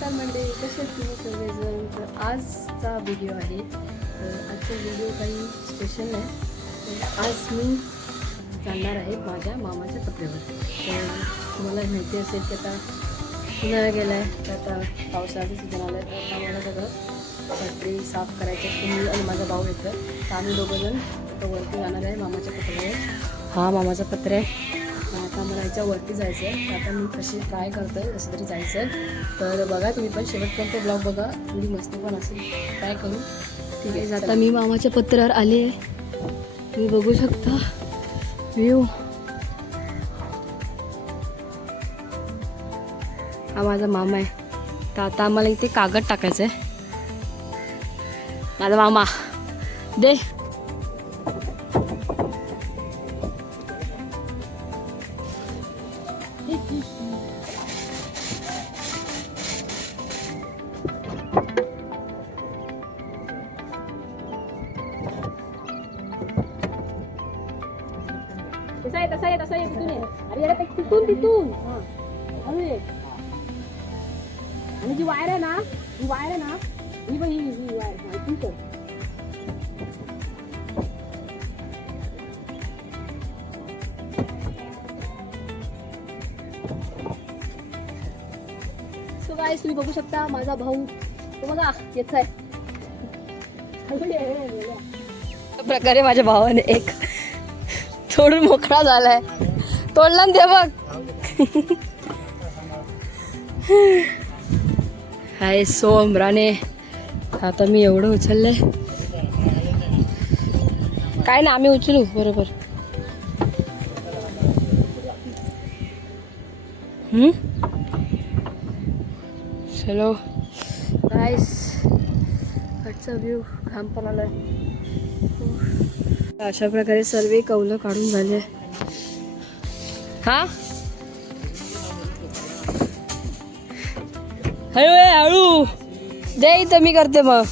नमस्कार मंडळी, कसे तुम्ही सगळेजण. तर आजचा व्हिडिओ आहे. तर आजचा व्हिडिओ काही स्पेशल नाही. तर आज मी जाणार आहे माझ्या मामाच्या कपड्यावर. तर तुम्हाला माहिती असेल की आता उन्हाळा गेला आहे, तर आता पावसाळ्याचं सीझन आलं आहे. तर आता मला सगळं कपडे साफ करायचे. मी आणि माझा भाऊ येतं, तर आम्ही दोघंजण आता वरती जाणार आहे मामाच्या कपड्यावर. हा मामाचा पत्र आहे. आता मला याच्यावरती जायचं आहे. तर आता मी कशी ट्राय करतो आहे, जसं तरी जायचं आहे. तर बघा तुम्ही पण शेवटपर्यंत ब्लॉग बघा, थोडी मस्ती पण असेल, ट्राय करू. ठीक आहे. आता मी मामाच्या पत्रावर आले आहे. तुम्ही बघू शकता व्ह्यू. हा माझा मामा आहे. तर आता आम्हाला इथे कागद टाकायचं आहे. माझा मामा दे. तसा आहे तिथून आहे. अरे अरे तिथून हां अरे. आणि जी वायर आहे ना, ही वायर ठीक आहे. सो गाईस, तुम्ही बघू शकता माझा भाऊ तो बघा येत आहे. प्रकारे माझ्या भावाने एक थोडून मोकळा झालाय. तोडला ना ते बघ. हाय सोमराने. आता मी एवढं उचललंय काय ना, आम्ही उचलू बरोबर. चलो गाईस, आजचा व्ह्यू घाम पण आलाय. अशा प्रकारे सर्व कौलं काढून झाले. हा हळू हळू दे, इथं मी करते मग.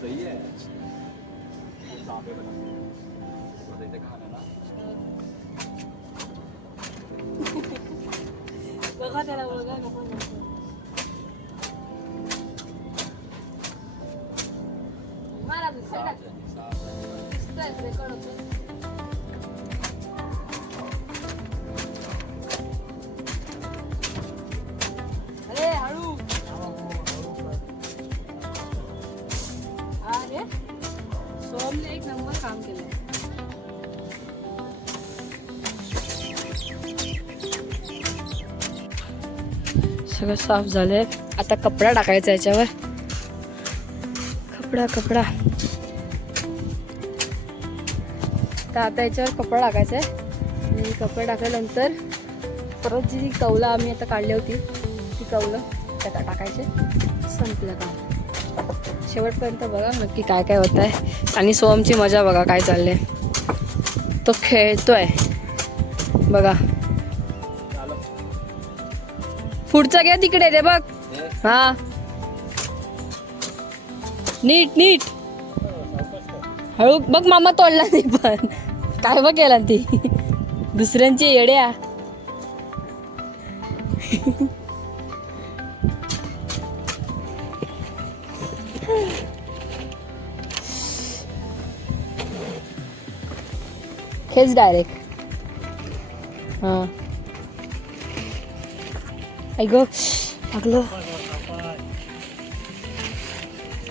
सही है. बघा त्याला बघा. मारा दुसऱ्या रेकॉर्ड होतो. अरे हळू. अरे सोमने एक नंबर काम केलं. सगळं साफ झालंय. आता कपडा टाकायचा याच्यावर. कपडा तर आता याच्यावर कपडा टाकायचा आहे. आणि कपडा टाकल्यानंतर परत जी कौलं आम्ही आता काढली होती ती कौलं त्यात टाकायचे. संपलं काम. शेवटपर्यंत बघा नक्की काय काय होत आहे. आणि सोहमची मजा बघा काय चाललंय. तो खेळतोय बघा. पुढचा घ्या तिकडे ते बघ. हा नीट नीट हळू बघ. मामा तोडला नाही पण काय बघ केला ती दुसऱ्यांची येड्या. खेच डायरेक्ट. हा ऐक टाकलं.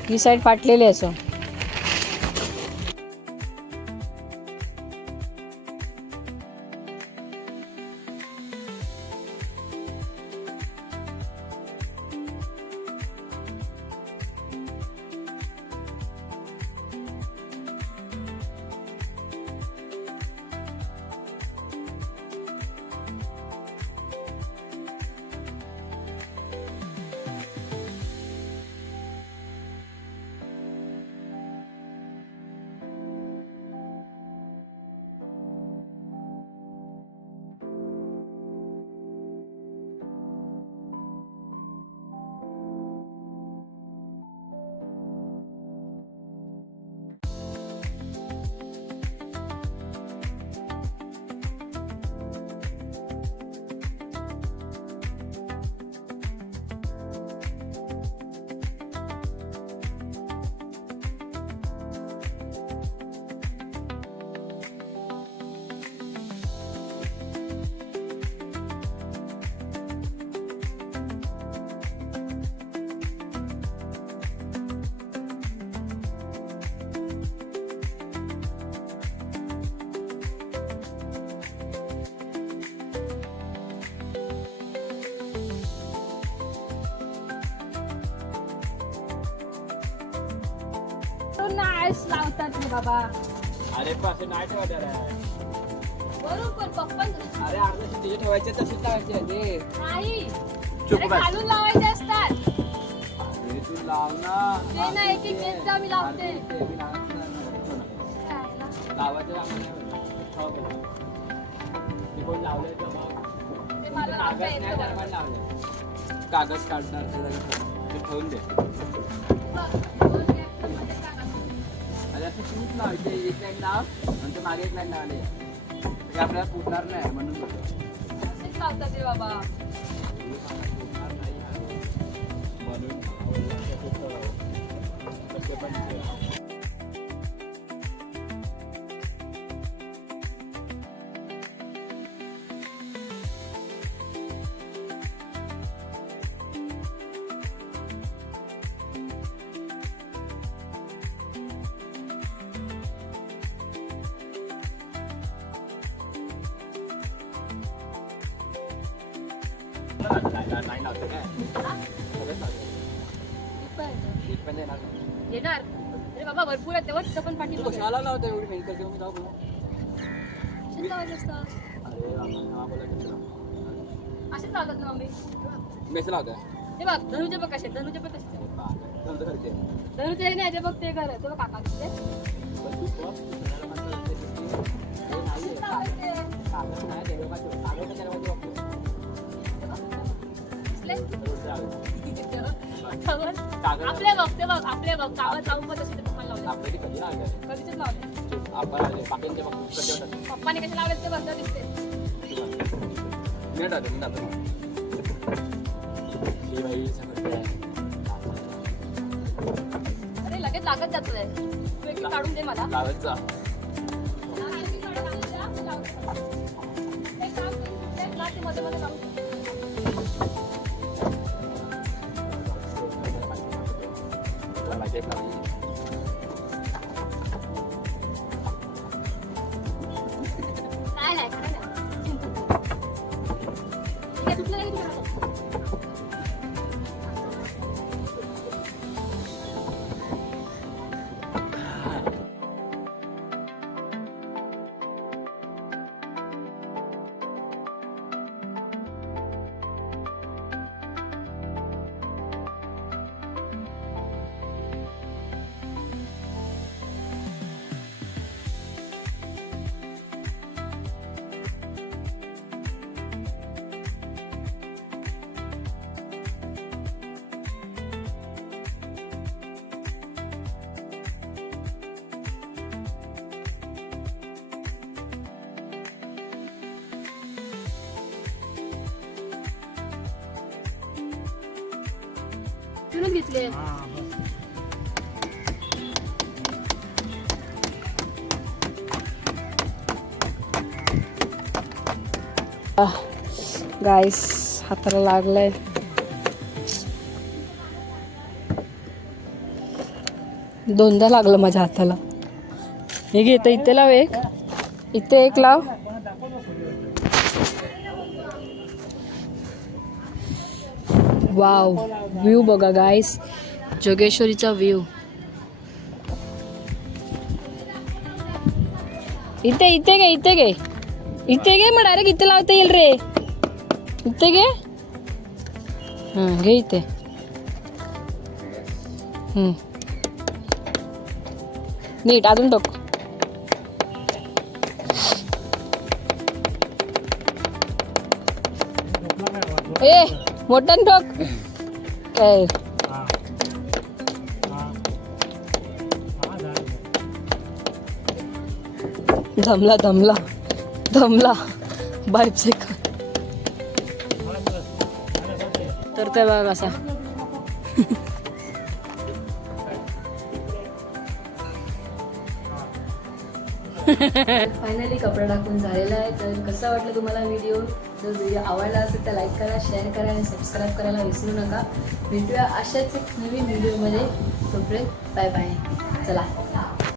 ही साईड फाटलेली असं. नाईस लावतात रे बाबा. अरे पासे नाही ठेवायचं रे. बरोबर पप्पा. अरे अर्धा तिथे ठेवायचे तसेच लावायचे ते. नाही चुप अरे बस. खालून लावायचे असतात. अरे तू लाव ना. ते ना एक एक घेत जा मी लावते. ते बी लावायचं आम्हाला ठेवा बरं. ते कोण लावलंय तर मग ते मला लावता कागद येतं नाही बरं. दरम्यान लावलंय. कागद काढणार ते जागी ठेव. ते ठेवून दे. अरे असं तूच लावायचे. एक लाईन लाव आणि तू मागे एक लाईन लावले. ते आपल्याला फुटणार नाही म्हणून असेच लावतात रे बाबा. फुटणार नाही म्हणून नाही लावतं काय सगळंच लावतं. एक पण येणार नाही. येणार अरे बाबा भरपूर आहे तेव्हा तिथं पण पाठी तू कशाला लावतो एवढी मेहनत घेऊन जाऊ बोलू. असेच लावायचे असतात. अरे आपण हा बोलायचं असेच लावतात ना मम्मी. मेस लावतोय. हे बघ धनुचे बघ कसे. धनुचे पण कसे. नंतर करते. धनुचे नाही ते बघ ते कर. ते बघ काका दिसते. पण तू बघ, दुसऱ्याला म्हणतो ते दिसते. हे नाहीये. असेच लावायचे. कागद नाही दरवाजा कागद तर दरवाजा वापरू. दिसले? रोज लावलं. आपले बघ ते बघ. आपले बघ कागद लावून पण तसे पप्पा लावले. आपल्या ती कधी लावलं कधीच लावले. आपण आले बाकींचे बघ कसे होतात. पप्पाने कसे लावले ते बघ दिसते. मिनिट आले मी जातो. ही बाई समजते. अरे लगेच लागत जातोय. तू एक काढून दे मला. लावत जा. मध्ये मध्ये काढून टेप लावली. काय नाही काय नाही. ठीक आहे, तुला किती करायचं? म्हणून घेतले. गाईस हाताला लागलाय. दोनदा लागलं माझ्या हाताला. हे घेत इथे लाव एक, इथे एक लाव. वाव, व्ह्यू बघा गाईस, जोगेश्वरीचा व्ह्यू. इथे इथे घे, इथे घे, इथे घे. मग डायरेक्ट इथे लावता येईल रे. इथे घे. घे इथे. नीट अजून टाक. ए मोठ्यान ठोक. काय दमला दमला दमला. बायसेकल तर ते बघा कसा. फायनली कपडा टाकून झालेला आहे. तर कसं वाटलं तुम्हाला व्हिडिओ? जर व्हिडिओ आवडला असेल तर लाईक करा, शेअर करा आणि सबस्क्राईब करायला विसरू नका. भेटूया अशाच एक नवीन व्हिडिओमध्ये. तोपर्यंत बाय बाय. चला.